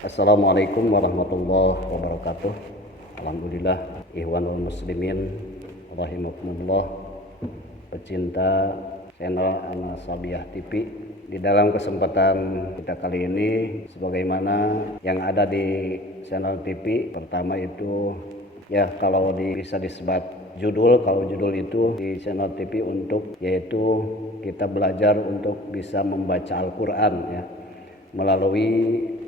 Assalamualaikum warahmatullahi wabarakatuh. Alhamdulillah, ikhwanul muslimin rahimakumullah, pecinta channel Ana Sabiah TV. Di dalam kesempatan kita kali ini, sebagaimana yang ada di channel TV, pertama itu ya kalau bisa disebat judul, kalau judul itu di channel TV untuk yaitu kita belajar untuk bisa membaca Al-Quran ya, melalui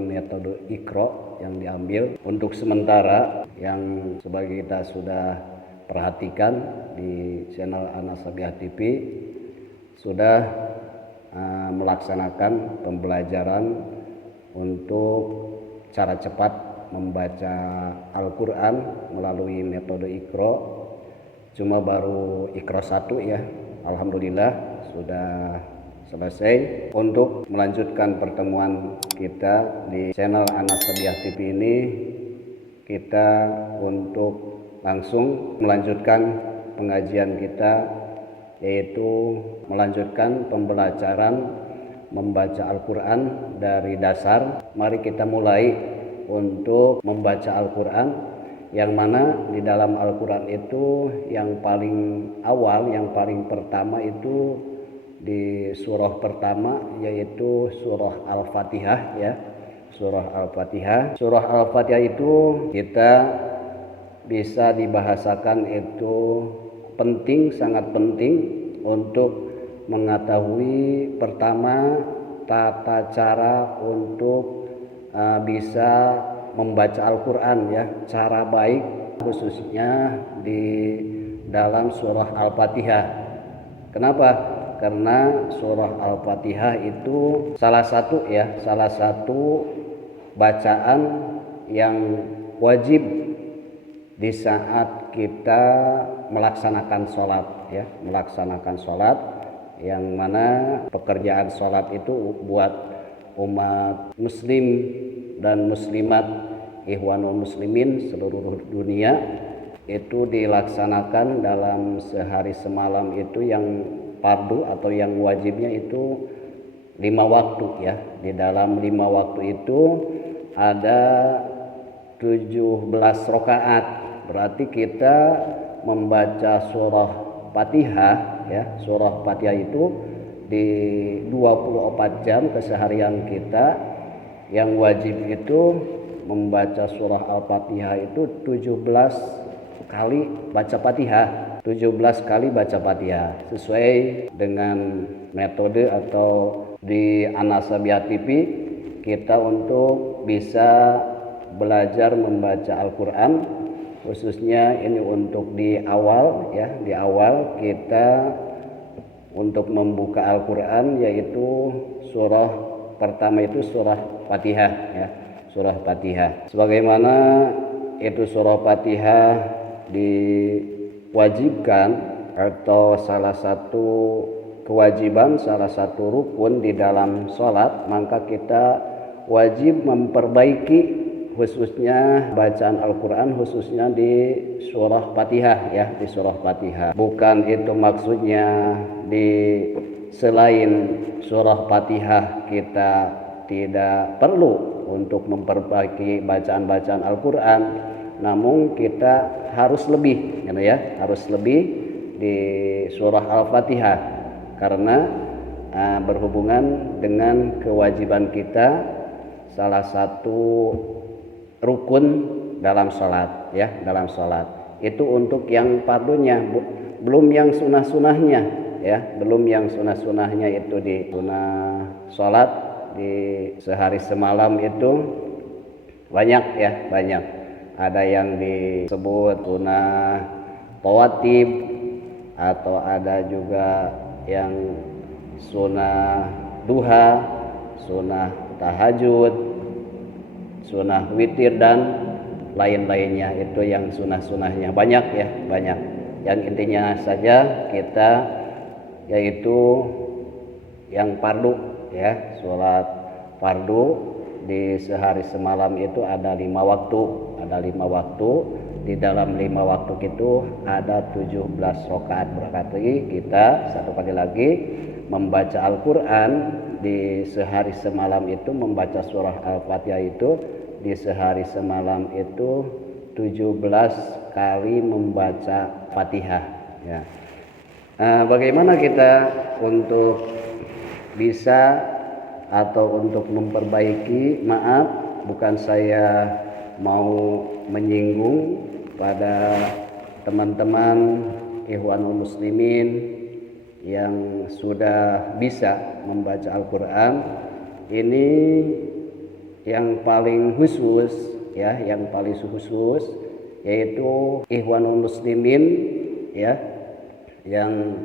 metode Iqra yang diambil untuk sementara, yang sebagai kita sudah perhatikan di channel Ana Sabiah TV sudah melaksanakan pembelajaran untuk cara cepat membaca Al-Quran melalui metode Iqra. Cuma baru Iqra 1 ya, alhamdulillah sudah selesai. Untuk melanjutkan pertemuan kita di channel Ana Sabiah TV ini, kita untuk langsung melanjutkan pengajian kita, yaitu melanjutkan pembelajaran membaca Al-Quran dari dasar. Mari kita mulai untuk membaca Al-Quran, yang mana di dalam Al-Quran itu yang paling awal, yang paling pertama itu di surah pertama, yaitu surah Al-Fatihah ya. Surah Al-Fatihah. Surah Al-Fatihah itu kita bisa dibahasakan itu penting, sangat penting untuk mengetahui pertama tata cara untuk bisa membaca Al-Quran ya, cara baik khususnya di dalam surah Al-Fatihah. Kenapa? Karena surah Al-Fatihah itu salah satu bacaan yang wajib di saat kita melaksanakan sholat ya, melaksanakan sholat, yang mana pekerjaan sholat itu buat umat muslim dan muslimat, ikhwanul muslimin seluruh dunia, itu dilaksanakan dalam sehari semalam itu yang fardu atau yang wajibnya itu 5 waktu ya. Di dalam 5 waktu itu ada 17 rakaat. Berarti kita membaca surah Fatihah ya, surah Fatihah itu di 24 jam keseharian kita. Yang wajib itu membaca surah Al-Fatihah itu 17 kali baca Fatihah, 17 kali baca Fatihah, sesuai dengan metode atau di Ana Sabiah TV kita untuk bisa belajar membaca Al-Quran, khususnya ini untuk di awal ya, di awal kita untuk membuka Al-Quran, yaitu surah pertama itu surah Fatihah ya, surah Fatihah. Sebagaimana itu surah Fatihah diwajibkan atau salah satu kewajiban, salah satu rukun di dalam sholat, maka kita wajib memperbaiki khususnya bacaan Al-Quran, khususnya di surah Fatihah ya, di surah Fatihah. Bukan itu maksudnya di selain surah Fatihah kita tidak perlu untuk memperbaiki bacaan-bacaan Al-Quran, namun kita harus lebih gitu ya, harus lebih di surah Al-Fatihah, karena berhubungan dengan kewajiban kita, salah satu rukun dalam sholat ya, dalam sholat itu untuk yang fardunya, belum yang sunah-sunahnya ya, belum yang sunah-sunahnya itu di sunah sholat di sehari semalam itu banyak ya, banyak. Ada yang disebut sunah rawatib, atau ada juga yang sunah duha, sunah tahajud, sunah witir, dan lain-lainnya. Itu yang sunah-sunahnya banyak ya, banyak. Yang intinya saja kita yaitu yang fardu ya, sholat fardu di sehari semalam itu ada 5 waktu, ada 5 waktu. Di dalam 5 waktu itu ada 17 rakaat. Berarti kita satu kali lagi membaca Al-Quran di sehari semalam itu membaca surah Al-Fatihah itu di sehari semalam itu 17 kali membaca Fatihah ya. Bagaimana kita untuk bisa atau untuk memperbaiki, maaf bukan saya mau menyinggung pada teman-teman Ikhwanul Muslimin yang sudah bisa membaca Al-Quran. Ini yang paling khusus ya, yang paling khusus yaitu Ikhwanul Muslimin ya, yang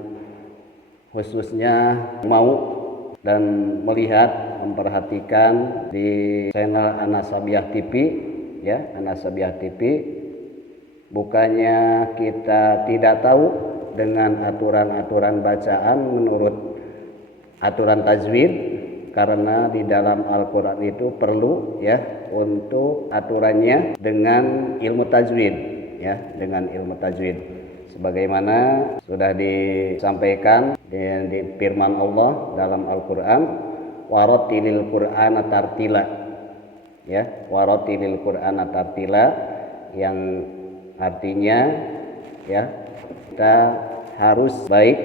khususnya mau dan melihat, memperhatikan di channel Anasabiah TV ya, Anasabiah TV. Bukannya kita tidak tahu dengan aturan-aturan bacaan menurut aturan tajwid, karena di dalam Al-Quran itu perlu ya untuk aturannya dengan ilmu tajwid ya, dengan ilmu tajwid sebagaimana sudah disampaikan di firman Allah dalam Al-Quran, warattilil Qur'ana tartila ya, warattilil Qur'ana tartila, yang artinya ya kita harus baik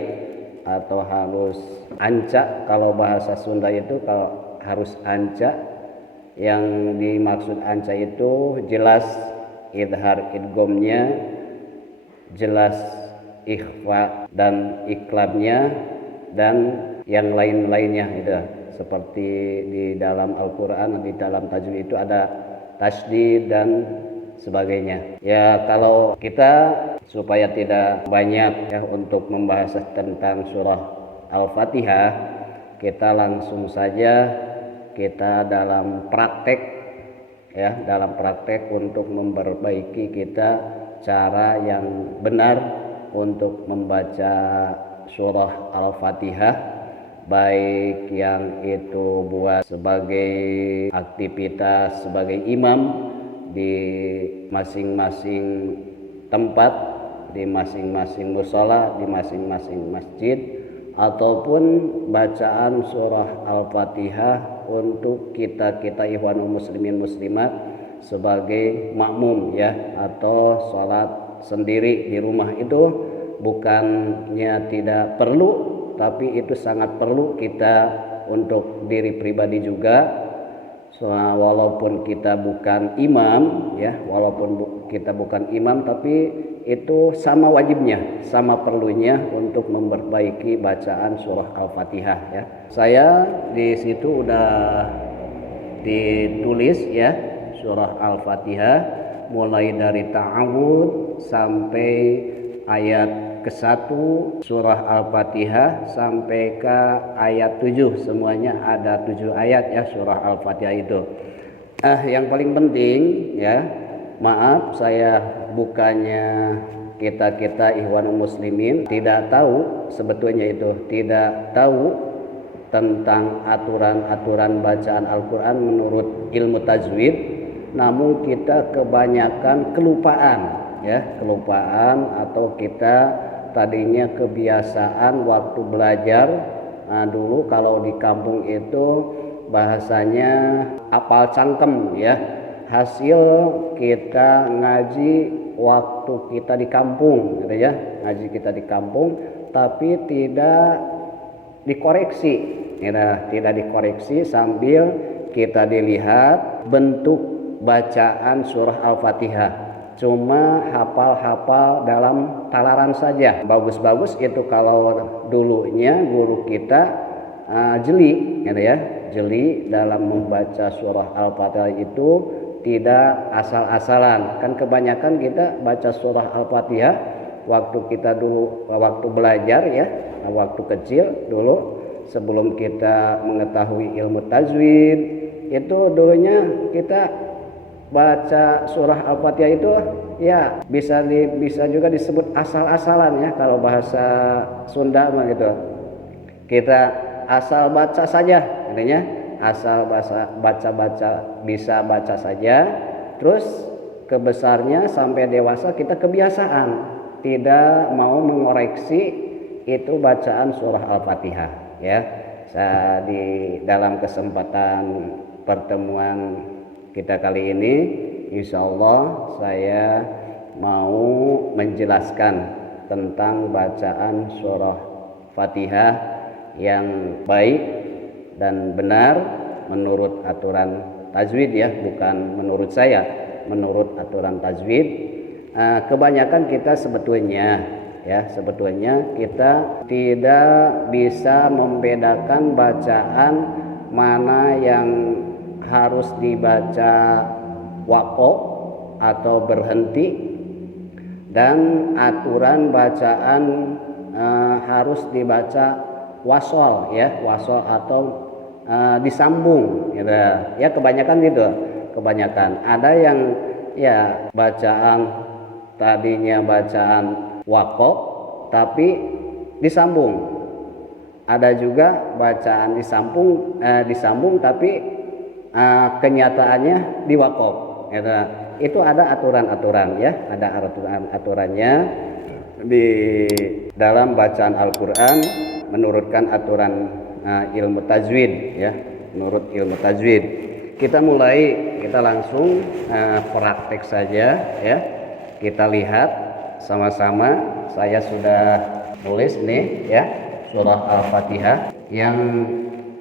atau harus ancak, kalau bahasa Sunda itu kalau harus ancak, yang dimaksud ancak itu jelas idhar idgomnya, jelas ikhfa dan iklabnya, dan yang lain-lainnya itu seperti di dalam Al-Quran, di dalam tajwid itu ada tasydid dan sebagainya ya. Kalau kita supaya tidak banyak ya untuk membahas tentang surah Al-Fatihah, kita langsung saja kita dalam praktek ya, dalam praktek untuk memperbaiki kita cara yang benar untuk membaca surah Al-Fatihah, baik yang itu buat sebagai aktivitas sebagai imam di masing-masing tempat, di masing-masing mushola, di masing-masing masjid, ataupun bacaan surah Al-Fatihah untuk kita Ikhwanul Muslimin Muslimat sebagai makmum ya, atau sholat sendiri di rumah. Itu bukannya tidak perlu, tapi itu sangat perlu kita untuk diri pribadi juga. Walaupun kita bukan imam ya, walaupun kita bukan imam, tapi itu sama wajibnya, sama perlunya untuk memperbaiki bacaan surah Al-Fatihah ya. Saya di situ udah ditulis ya surah Al-Fatihah mulai dari ta'awud sampai ayat ke-1 surah Al-Fatihah sampai ke ayat 7. Semuanya ada 7 ayat ya surah Al-Fatihah itu. Yang paling penting ya, maaf saya bukannya kita Ikhwanul Muslimin tidak tahu, sebetulnya itu tidak tahu tentang aturan-aturan bacaan Al-Quran menurut ilmu tajwid, namun kita kebanyakan kelupaan ya, kelupaan, atau kita tadinya kebiasaan waktu belajar dulu kalau di kampung itu bahasanya apal cangkem ya, hasil kita ngaji waktu kita di kampung gitu ya, ngaji kita di kampung tapi tidak dikoreksi ya, tidak dikoreksi sambil kita dilihat bentuk bacaan surah Al-Fatihah, cuma hafal-hafal dalam talaran saja. Bagus-bagus itu kalau dulunya guru kita jeli gitu ya, jeli dalam membaca surah Al-Fatihah itu tidak asal-asalan. Kan kebanyakan kita baca surah Al-Fatihah waktu kita dulu waktu belajar ya, waktu kecil dulu sebelum kita mengetahui ilmu tajwid, itu dulunya kita baca surah Al-Fatihah itu ya bisa juga disebut asal-asalan ya, kalau bahasa Sunda mah gitu. Kita asal baca saja, artinya asal baca bisa baca saja, terus kebesarnya sampai dewasa kita kebiasaan tidak mau mengoreksi itu bacaan surah Al-Fatihah ya. di dalam kesempatan pertemuan kita kali ini, insya Allah saya mau menjelaskan tentang bacaan surah Fatihah yang baik dan benar menurut aturan tajwid ya, bukan menurut saya, menurut aturan tajwid. Kebanyakan kita sebetulnya kita tidak bisa membedakan bacaan mana yang harus dibaca waqaf atau berhenti dan aturan bacaan harus dibaca wasol atau disambung gitu. Ya kebanyakan gitu. Kebanyakan ada yang ya bacaan tadinya bacaan waqaf tapi disambung. Ada juga bacaan disambung tapi kenyataannya diwaqaf gitu. Itu ada aturan-aturan ya, ada aturan-aturannya di dalam bacaan Al-Qur'an menurutkan aturan ilmu tajwid ya, menurut ilmu tajwid. Kita langsung praktek saja ya. Kita lihat sama-sama. Saya sudah tulis nih ya surah Al-Fatihah yang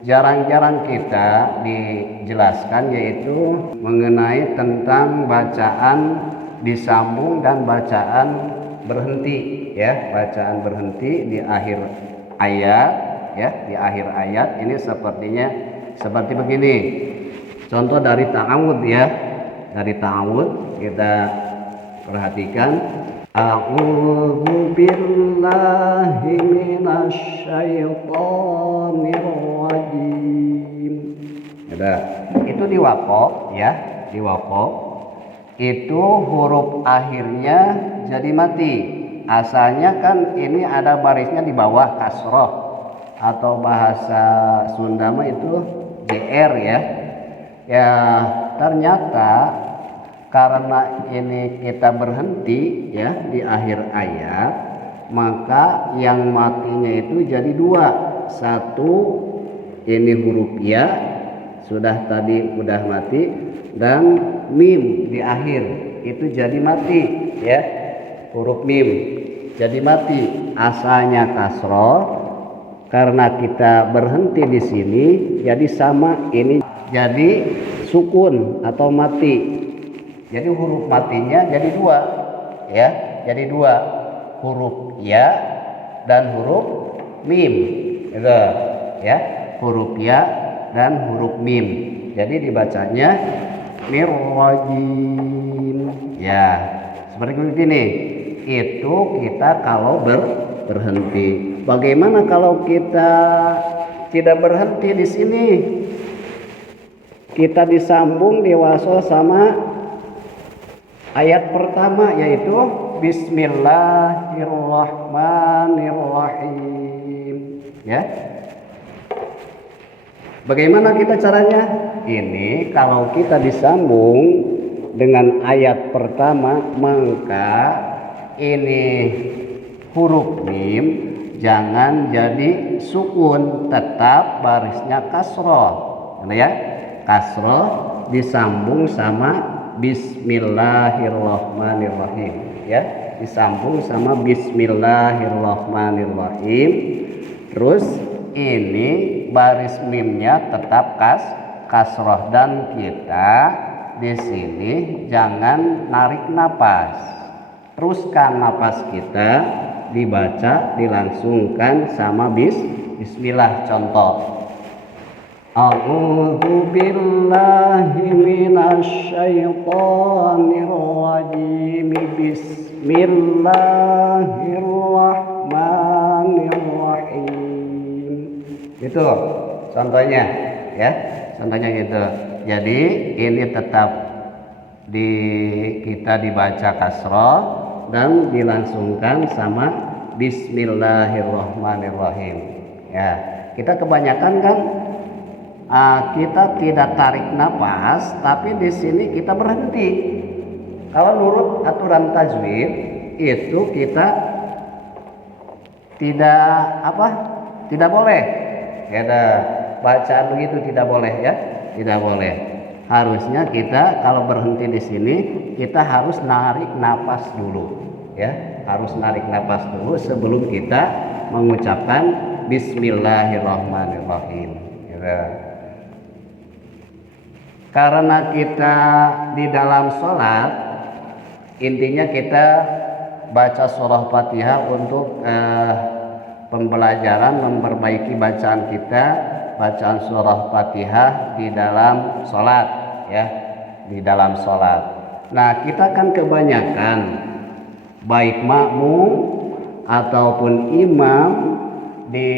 jarang-jarang kita dijelaskan, yaitu mengenai tentang bacaan disambung dan bacaan berhenti ya. Bacaan berhenti di akhir ayat ya, di akhir ayat ini sepertinya seperti begini. Contoh dari ta'awud ya. Dari ta'awud kita perhatikan, a'udzu billahi minasyaitonir rajim. Itu diwaqaf ya, diwaqaf. Itu huruf akhirnya jadi mati. Asalnya kan ini ada barisnya di bawah kasroh, atau bahasa Sunda mah itu JR ya. Ya ternyata karena ini kita berhenti ya di akhir ayat, maka yang matinya itu jadi dua. Satu ini huruf ya sudah mati, dan mim di akhir itu jadi mati ya. Huruf mim jadi mati. Asalnya kasroh, karena kita berhenti di sini jadi sama ini jadi sukun atau mati. Jadi huruf matinya jadi dua ya, jadi dua, huruf ya dan huruf mim gitu ya, huruf ya dan huruf mim. Jadi dibacanya mirrajim ya, seperti ini. Itu kita kalau berhenti. Bagaimana kalau kita tidak berhenti di sini? Kita disambung di wasol sama ayat pertama, yaitu Bismillahirrahmanirrahim ya. Bagaimana kita caranya? Ini kalau kita disambung dengan ayat pertama, maka ini huruf mim jangan jadi sukun, tetap barisnya kasroh ya. Kasroh disambung sama Bismillahirrahmanirrahim ya, disambung sama Bismillahirrahmanirrahim. Terus ini baris mimnya tetap kasroh, dan kita di sini jangan narik napas. Teruskan napas kita dibaca, dilangsungkan sama bismillah. Contoh, a'udzu billahi minasyaitonir rajim. Bismillahirrahmanirrahim. Itu contohnya ya, contohnya gitu. Jadi ini tetap kita dibaca kasroh dan dilangsungkan sama Bismillahirrahmanirrahim ya. Kita kebanyakan kan kita tidak tarik nafas, tapi di sini kita berhenti. Kalau menurut aturan tajwid itu kita tidak boleh Ya, bacaan begitu tidak boleh ya, tidak boleh. Harusnya kita kalau berhenti di sini kita harus narik napas dulu, ya, harus narik napas dulu sebelum kita mengucapkan Bismillahirrahmanirrahim. Ya. Karena kita di dalam sholat, intinya kita baca surah Fatihah untuk pembelajaran memperbaiki bacaan kita, bacaan surah Fatihah di dalam sholat, ya, di dalam sholat. Nah, kita kan kebanyakan baik makmum ataupun imam di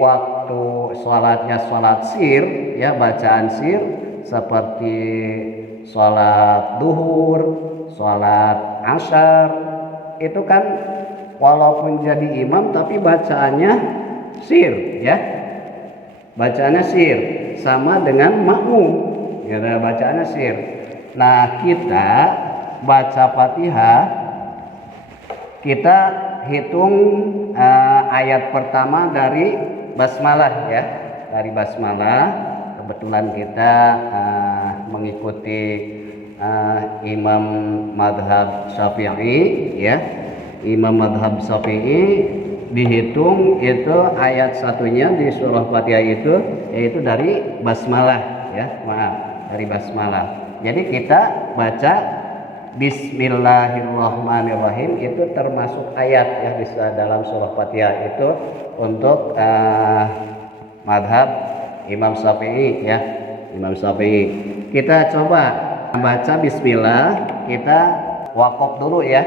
waktu sholatnya sholat sir, ya, bacaan sir seperti sholat duhur, sholat asyar, itu kan walaupun jadi imam tapi bacaannya sir, ya, bacaannya sir sama dengan makmum, ya, bacaannya sir. Nah, kita baca Fatihah, kita hitung ayat pertama dari basmalah, ya, dari basmalah. Kebetulan kita mengikuti imam madhab Syafi'i, ya, imam madhab Syafi'i dihitung itu ayat satunya di surah Fatihah itu yaitu dari basmalah, ya, maaf, dari basmalah. Jadi kita baca Bismillahirrahmanirrahim itu termasuk ayat, ya, bisa dalam surah Fatihah itu untuk madhab Imam Syafi'i, ya, Imam Syafi'i. Kita coba baca Bismillah, kita wakaf dulu, ya.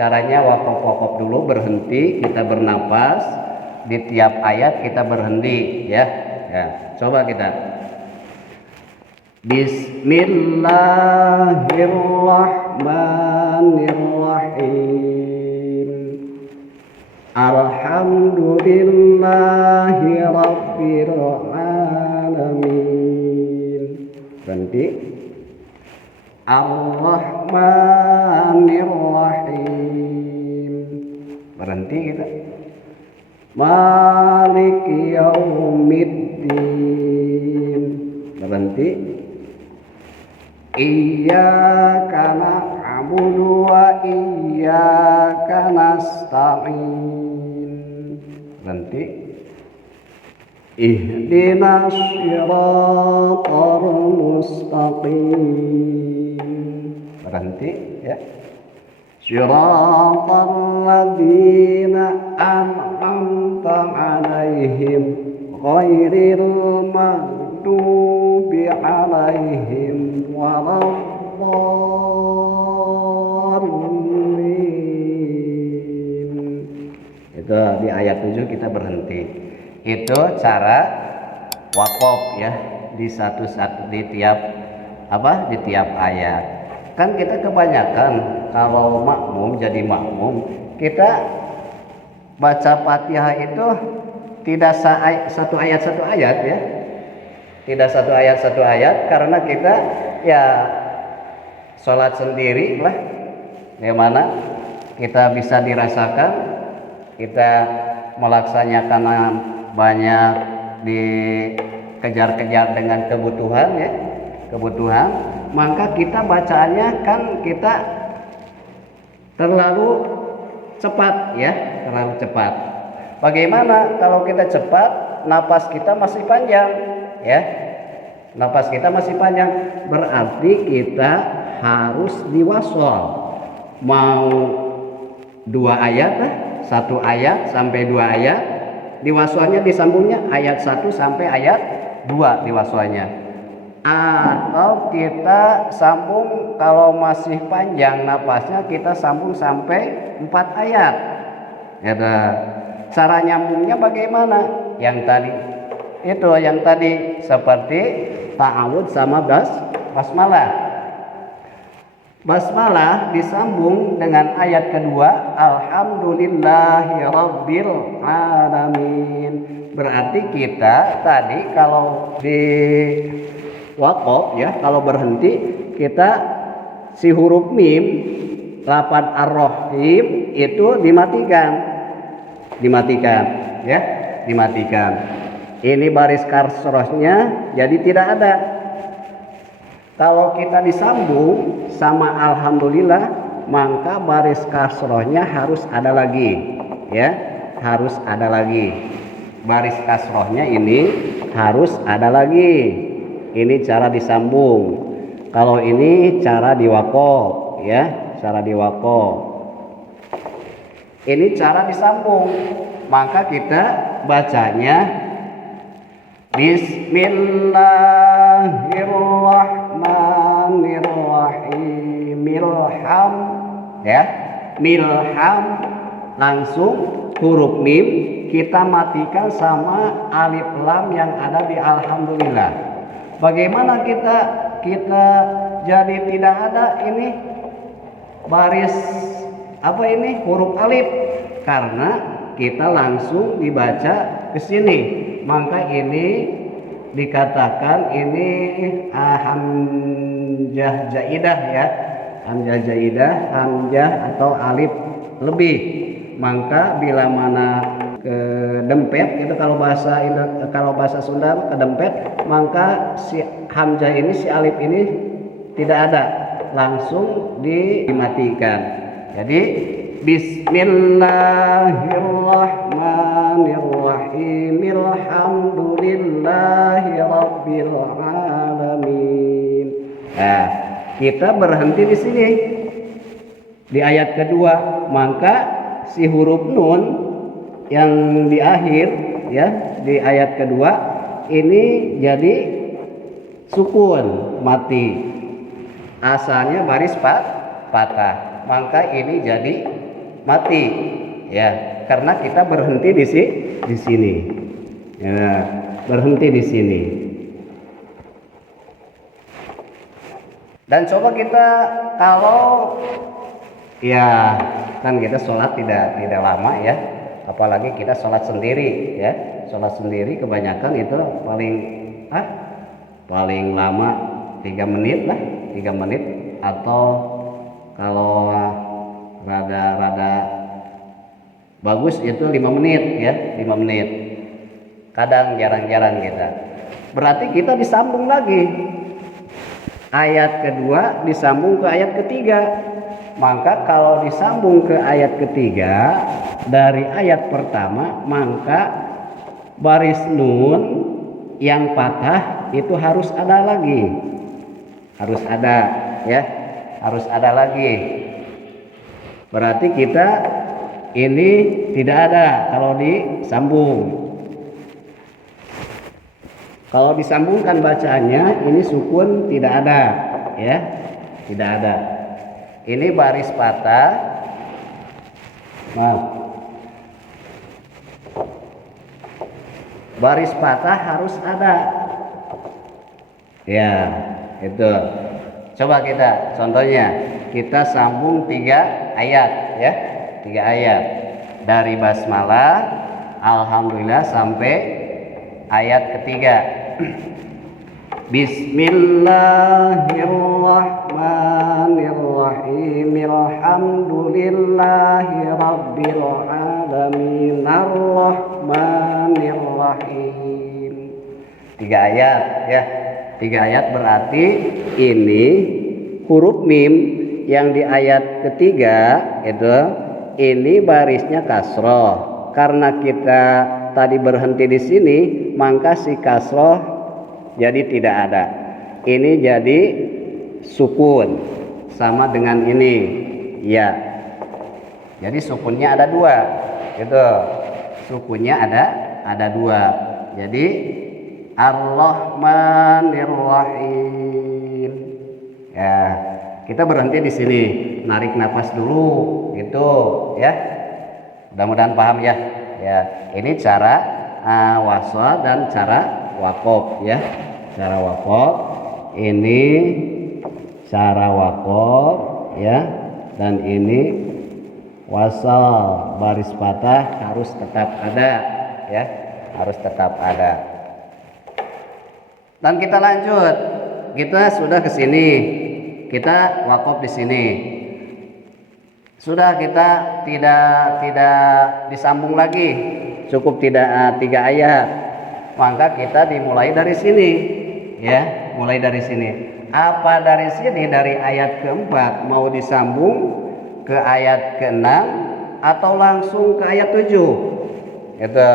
Caranya wakaf dulu, berhenti, kita bernapas di tiap ayat, kita berhenti, ya. Ya, coba kita. Bismillahirrahmanirrahim. Alhamdulillahi rabbil alamin. Berhenti. Ar-Rahmanir-Rahim. Berhenti kita. Maliki yaumiddin. Berhenti. Iyyaka na'budu wa iyyaka nasta'in. Berhenti. Ihdinas siratal mustaqim. Berhenti, ya. Siratal ladzina an'amta 'alaihim ghairil maghdubi 'alaihim waladdallin. Itu di ayat 7 kita berhenti. Itu cara wakaf, ya, di satu-satu di tiap ayat. Kan kita kebanyakan kalau makmum, jadi makmum, kita baca Fatihah itu tidak satu ayat ya, tidak satu ayat karena kita, ya, sholat sendiri lah, bagaimana kita bisa dirasakan kita melaksanakan banyak dikejar-kejar dengan kebutuhan, ya, maka kita bacaannya kan kita terlalu cepat, ya, terlalu cepat. Bagaimana kalau kita cepat, napas kita masih panjang, ya, napas kita masih panjang, berarti kita harus diwasol. Mau 2 ayat lah, 1 ayat sampai 2 ayat, diwasolnya disambungnya ayat 1 sampai ayat 2 diwasolnya. Atau kita sambung kalau masih panjang napasnya, kita sambung sampai 4 ayat. Ya, cara nyambungnya bagaimana? Yang tadi seperti ta'awud sama basmalah. Basmalah disambung dengan ayat kedua, Alhamdulillahi rabbil alamin. Berarti kita tadi kalau di wakaf, ya, kalau berhenti kita si huruf mim lafaz ar-rahim itu dimatikan, ya, dimatikan. Ini baris kasrohnya jadi tidak ada. Kalau kita disambung sama alhamdulillah, maka baris kasrohnya harus ada lagi, ya, harus ada lagi. Baris kasrohnya ini harus ada lagi. Ini cara disambung. Kalau ini cara diwaqaf, ya, cara diwaqaf. Ini cara disambung. Maka kita bacanya Bismillahirrahmanirrahim. Milham, ya, milham, langsung huruf mim kita matikan sama alif lam yang ada di alhamdulillah. Bagaimana kita jadi tidak ada ini baris apa ini huruf alif, karena kita langsung dibaca ke sini. Maka ini dikatakan ini hamzah zaidah, ya, hamzah zaidah, hamzah atau alif lebih. Maka bila mana kedempet itu kalau bahasa Sunda kedempet, maka si hamzah ini, si alif ini tidak ada, langsung dimatikan. Jadi Bismillahirrahmanirrahim. Alhamdulillahi rabbil alamin. Nah, kita berhenti di sini di ayat kedua. Maka si huruf nun yang di akhir, ya, di ayat kedua ini jadi sukun, mati. Asalnya baris patah, maka ini jadi mati, ya, karena kita berhenti di sini, ya, berhenti di sini. Dan coba kita kalau, ya, kan kita sholat tidak lama, ya, apalagi kita sholat sendiri, ya, sholat sendiri kebanyakan itu paling lama 3 menit lah, 3 menit, atau kalau rada bagus itu 5 menit, ya, 5 menit. Kadang jarang-jarang kita. Berarti kita disambung lagi. Ayat kedua disambung ke ayat ketiga. Maka kalau disambung ke ayat ketiga dari ayat pertama, maka baris nun yang patah itu harus ada lagi. Harus ada, ya, harus ada lagi. Berarti kita ini tidak ada kalau disambung. Kalau disambungkan bacaannya ini sukun tidak ada, ya, tidak ada. Ini baris patah, maaf, baris patah harus ada, ya, itu. Coba kita contohnya, kita sambung 3 ayat, ya, 3 ayat dari basmalah, alhamdulillah sampai ayat ketiga. Bismillahirrahmanirrahim. Alhamdulillahi rabbil alamin. Arrahmanirrahim. 3 ayat, ya. 3 ayat berarti ini huruf mim yang di ayat ketiga itu ini barisnya kasroh. Karena kita tadi berhenti di sini, maka si kasroh jadi tidak ada. Ini jadi sukun sama dengan ini, ya. Jadi sukunnya ada 2, gitu. Sukunnya ada 2. Jadi Ar-Rahmanir-Rahim. Ya, kita berhenti di sini, narik napas dulu, gitu, ya. Mudah-mudahan paham, ya. Ya, ini cara wasal dan cara waqaf, ya. Cara waqaf ini cara waqaf, ya. Dan ini wasal, baris patah harus tetap ada, ya. Harus tetap ada. Dan kita lanjut. Kita sudah ke sini. Kita waqaf di sini. Sudah, kita tidak disambung lagi. Cukup tidak 3 ayat. maka kita dimulai dari sini, ya, mulai dari sini. Apa dari sini, dari ayat keempat mau disambung ke ayat keenam atau langsung ke ayat 7? Itu.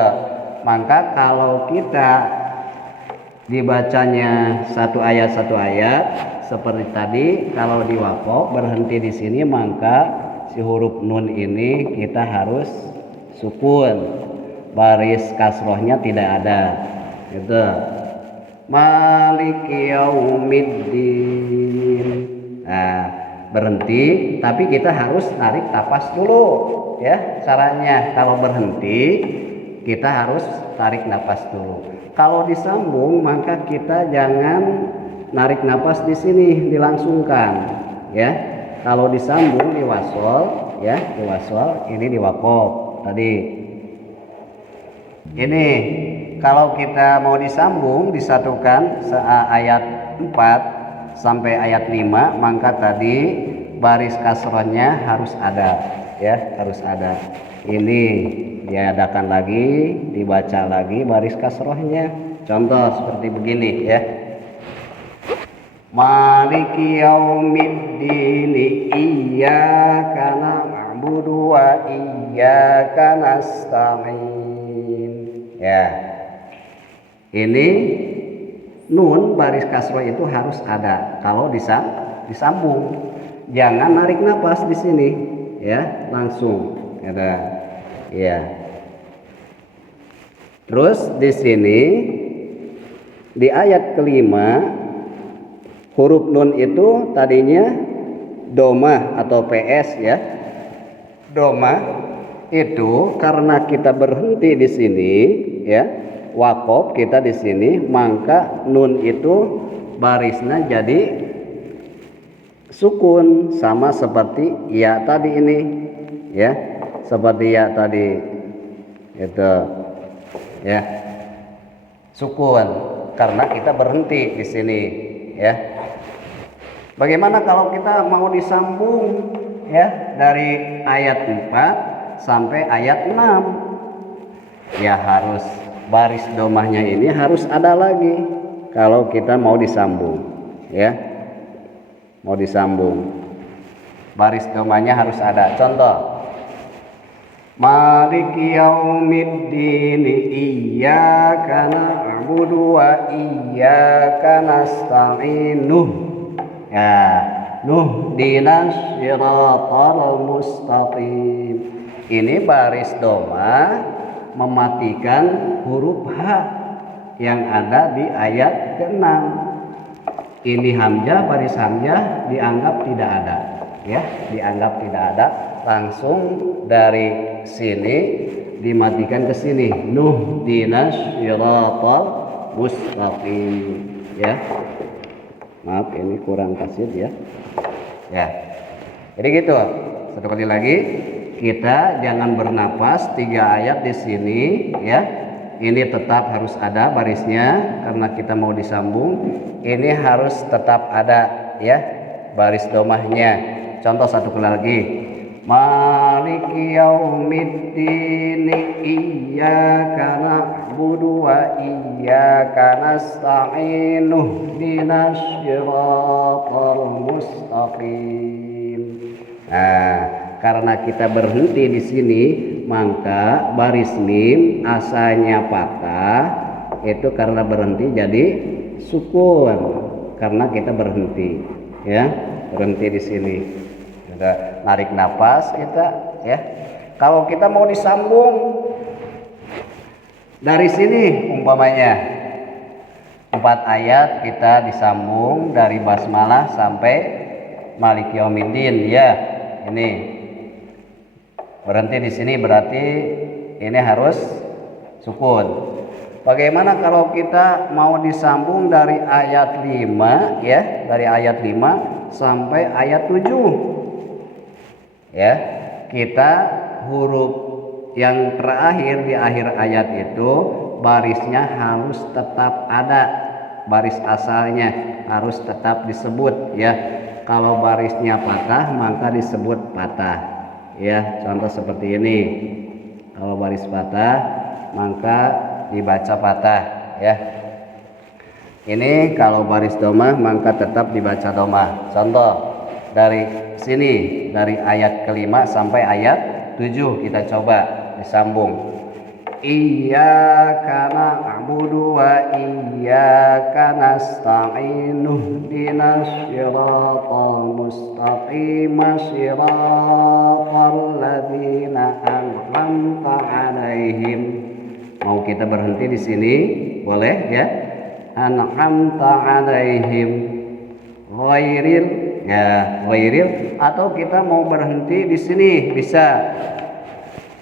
Maka kalau kita dibacanya satu ayat seperti tadi, kalau di waqaf berhenti di sini, maka si huruf nun ini kita harus sukun, baris kasrohnya tidak ada. Gitu. Maliki yaumiddin. Nah, berhenti, tapi kita harus tarik napas dulu, ya. Caranya kalau berhenti kita harus tarik napas dulu. Kalau disambung maka kita jangan narik napas di sini, dilangsungkan, ya. Kalau disambung di wasol, ya, di wasol, ini di waqaf tadi. Ini kalau kita mau disambung, disatukan ayat 4 sampai ayat 5, maka tadi baris kasrohnya harus ada, ya, harus ada. Ini diadakan lagi, dibaca lagi baris kasrohnya. Contoh seperti begini, ya. Maliki yaumiddin, iyyaka na'budu wa iyyaka nasta'in. Ya. Ini nun baris kasroh itu harus ada kalau disambung. Jangan narik napas di sini, ya, langsung. Ada. Ya. Terus di sini di ayat kelima huruf nun itu tadinya domah atau PS, ya. Domah itu karena kita berhenti di sini, ya, waqaf kita di sini, maka nun itu barisnya jadi sukun, sama seperti ya tadi ini, ya, seperti ya tadi itu, ya, sukun karena kita berhenti di sini, ya. Bagaimana kalau kita mau disambung, ya, dari ayat 4 sampai ayat 6? Ya, harus baris domahnya ini harus ada lagi kalau kita mau disambung, ya. Mau disambung, baris domahnya harus ada. Contoh, Maliki yaumiddin, iyyaka na'budu wa iyyaka nasta'in. Ya, nuhdinas siratal mustaqim. Ini baris doma mematikan huruf H yang ada di ayat ke-6. Ini hamzah, baris hamzah dianggap tidak ada, ya, dianggap tidak ada. Langsung dari sini dimatikan ke sini, nuhdinas siratal mustaqim, ya. Maaf ini kurang kasih, ya. Ya. Jadi gitu. Satu kali lagi, kita jangan bernapas 3 ayat di sini, ya. Ini tetap harus ada barisnya karena kita mau disambung. Ini harus tetap ada, ya, baris domahnya. Contoh satu kali lagi. Maliki yaumiddin, iyyaka na'budu wa iyyaka nasta'in, ihdinas siratal mustaqim. Nah, karena kita berhenti di sini, maka baris mim asalnya patah, itu karena berhenti jadi sukun karena kita berhenti, ya, berhenti di sini. Kita narik napas kita, ya. Kalau kita mau disambung dari sini, umpamanya 4 ayat kita disambung dari basmalah sampai Maliki yaumiddin, ya. Ini berhenti di sini berarti ini harus sukun. Bagaimana kalau kita mau disambung dari ayat 5, ya, dari ayat 5 sampai ayat 7? Ya, kita huruf yang terakhir di akhir ayat itu barisnya harus tetap ada, baris asalnya harus tetap disebut, ya. Kalau barisnya patah maka disebut patah, ya. Contoh seperti ini, kalau baris patah maka dibaca patah, ya. Ini kalau baris domah maka tetap dibaca domah. Contoh dari sini, dari ayat kelima sampai ayat 7 kita coba disambung. Iyyaka na'budu wa iyyaka nasta'in ihdinas siratal mustaqim siratal ladzina an'amta 'alaihim. Mau kita berhenti di sini? Boleh ya? An'amta 'alaihim ghairil atau kita mau berhenti di sini bisa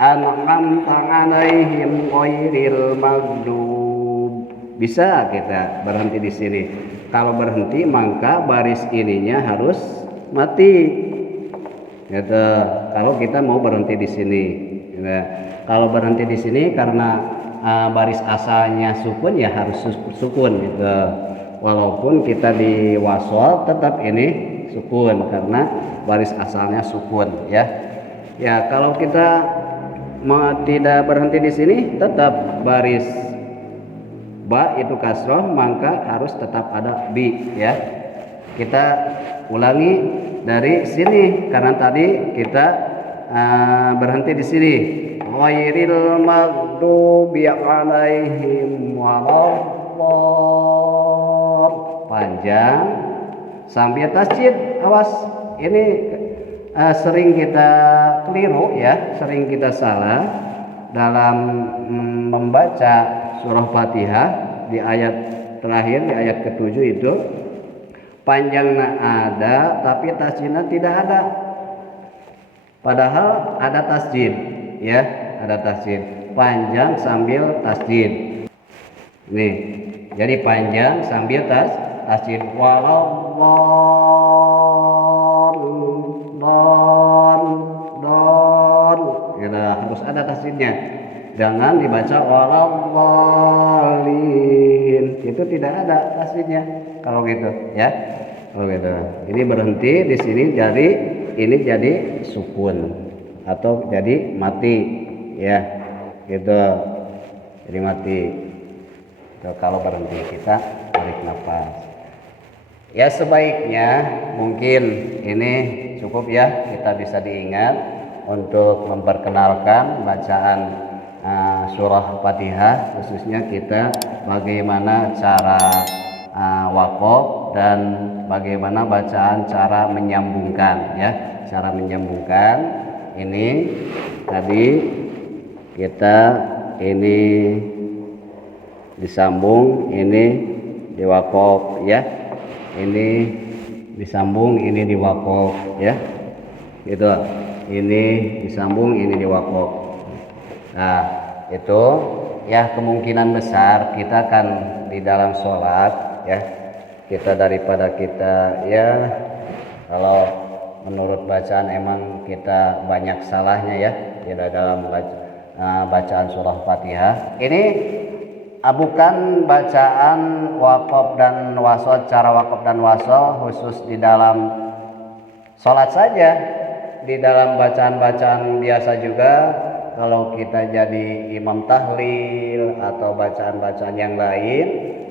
an'amta 'alaihim ghairil maghdub, bisa kita berhenti di sini. Kalau berhenti maka baris ininya harus mati gitu. Kalau kita mau berhenti di sini gitu. Kalau berhenti di sini karena baris asalnya sukun ya harus sukun gitu. Walaupun kita di wasol tetap ini sukun karena baris asalnya sukun ya. Ya kalau kita tidak berhenti di sini tetap baris ba itu kasroh maka harus tetap ada bi ya. Kita ulangi dari sini karena tadi kita berhenti di sini. Ghairil maghdubi 'alaihim waladdallin. Panjang sambil tasjid. Awas, ini sering kita keliru ya, sering kita salah dalam membaca surah Fatihah di ayat terakhir, di ayat ke-7 itu panjangnya ada tapi tasjidnya tidak ada. Padahal ada tasjid ya, ada tasjid. Panjang sambil tasjid. Nih, jadi panjang sambil tasjid gitu, harus ada tasjidnya. Jangan dibaca waladdallin. Itu tidak ada tasjidnya kalau gitu ya. Kalau gitu. Ini berhenti di sini jadi ini jadi sukun atau jadi mati ya. Gitu. Jadi mati. Itu kalau berhenti kita tarik nafas. Ya sebaiknya mungkin ini cukup ya, kita bisa diingat untuk memperkenalkan bacaan surah Fatihah, khususnya kita bagaimana cara waqaf dan bagaimana bacaan cara menyambungkan ya, cara menyambungkan ini tadi kita ini disambung, ini diwaqaf ya, ini disambung, ini diwaqaf ya, gitu. Ini disambung, ini diwaqaf. Nah itu ya kemungkinan besar kita kan di dalam sholat ya, kita daripada kita ya kalau menurut bacaan emang kita banyak salahnya ya di dalam bacaan surah Fatihah. Ini bukan bacaan waqaf dan wasol, cara waqaf dan wasol khusus di dalam sholat saja. Di dalam bacaan-bacaan biasa juga, kalau kita jadi imam tahlil atau bacaan-bacaan yang lain,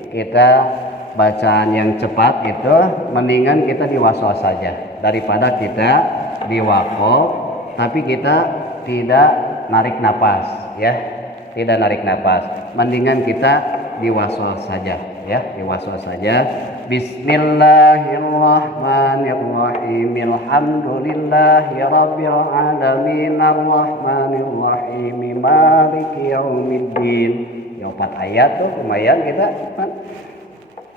kita bacaan yang cepat itu mendingan kita diwaswas saja daripada kita diwaqaf tapi kita tidak narik napas ya, tidak narik napas. Mendingan kita diwaswas saja ya, diwaswas saja. Bismillahirrahmanirrahim. Alhamdulillahi rabbil alamin arrahmanirrahim maliki yaumiddin. Ya 4 ayat tuh lumayan kita.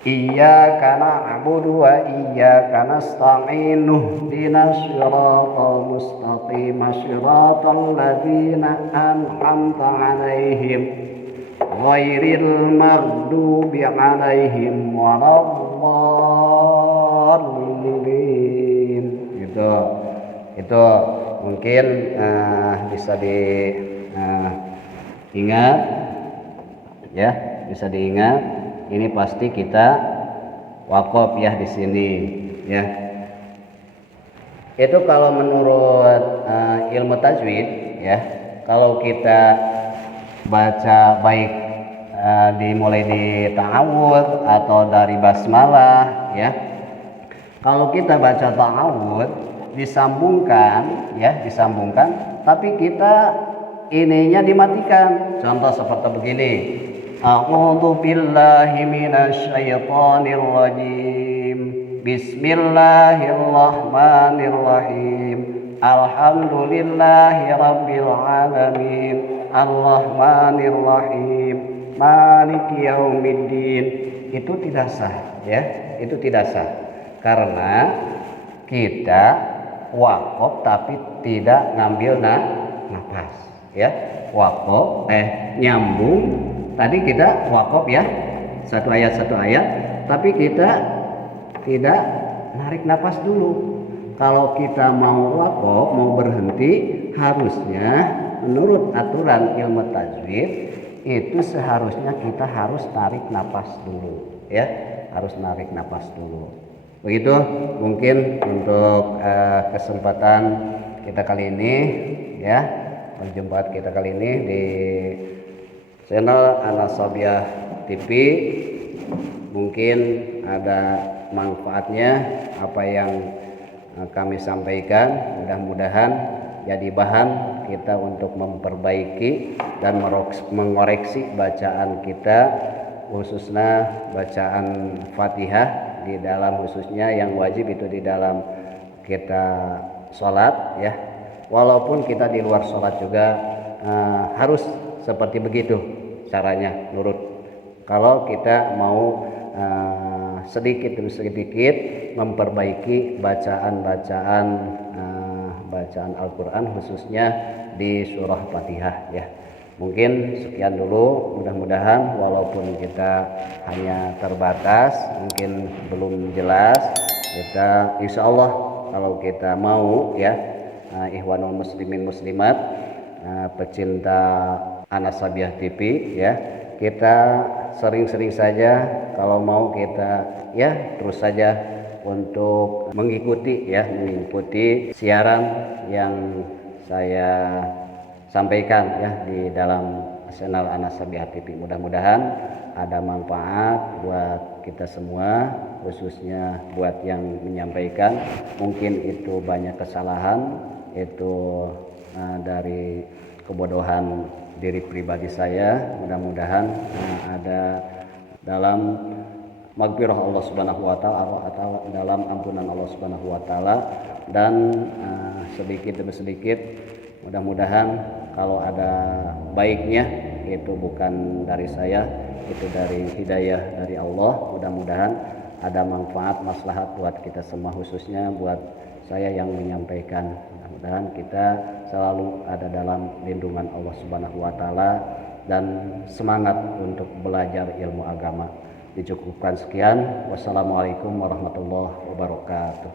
Iyyaka na'budu wa iyyaka nasta'in ihdinas siratal mustaqim siratal ladzina an'amta 'alaihim ghairil maghdubi 'alaihim waladdallin. Gitu. Itu mungkin bisa diingat ya, bisa diingat. Ini pasti kita waqaf ya di sini ya. Itu kalau menurut ilmu tajwid ya, kalau kita baca baik dimulai di ta'awudz atau dari basmalah ya. Kalau kita baca ta'awudz disambungkan ya, disambungkan, tapi kita ininya dimatikan. Contoh seperti begini. A'udzu billahi minasyaitonir rajim. Bismillahirrahmanirrahim. Alhamdulillahi rabbil alamin. Ar-Rahmanir-Rahim. Maliki yaumiddin. Itu tidak sah ya, itu tidak sah. Karena kita wakaf tapi tidak ngambil nafas ya. Wakaf nyambung. Tadi kita wakaf ya, satu ayat tapi kita tidak narik nafas dulu. Kalau kita mau wakaf, mau berhenti, harusnya menurut aturan ilmu tajwid itu seharusnya kita harus tarik nafas dulu ya, harus narik nafas dulu. Begitu mungkin untuk kesempatan kita kali ini ya, perjumpaan kita kali ini di channel Anasabiah TV. Mungkin ada manfaatnya apa yang kami sampaikan, mudah-mudahan jadi bahan kita untuk memperbaiki dan mengoreksi bacaan kita, khususnya bacaan Fatihah di dalam, khususnya yang wajib itu di dalam kita sholat ya. Walaupun kita di luar sholat juga harus seperti begitu caranya nurut. Kalau kita mau sedikit demi sedikit memperbaiki bacaan Al-Quran, khususnya di surah Fatihah ya. Mungkin sekian dulu, mudah-mudahan walaupun kita hanya terbatas, mungkin belum jelas, kita insya Allah kalau kita mau ya, ikhwanul muslimin muslimat, pecinta Anasabiah TV ya, kita sering-sering saja kalau mau kita ya terus saja untuk mengikuti siaran yang saya sampaikan ya di dalam channel Anasabiah TV. Mudah-mudahan ada manfaat buat kita semua, khususnya buat yang menyampaikan. Mungkin itu banyak kesalahan, itu dari kebodohan diri pribadi saya. Mudah-mudahan ada dalam maghfirah Allah Subhanahu wa taala atau dalam ampunan Allah Subhanahu wa taala, dan sedikit demi sedikit mudah-mudahan kalau ada baiknya itu bukan dari saya, itu dari hidayah dari Allah. Mudah-mudahan ada manfaat maslahat buat kita semua, khususnya buat saya yang menyampaikan. Mudah-mudahan kita selalu ada dalam lindungan Allah Subhanahu wa taala dan semangat untuk belajar ilmu agama. Dicukupkan sekian. Wassalamualaikum warahmatullahi wabarakatuh.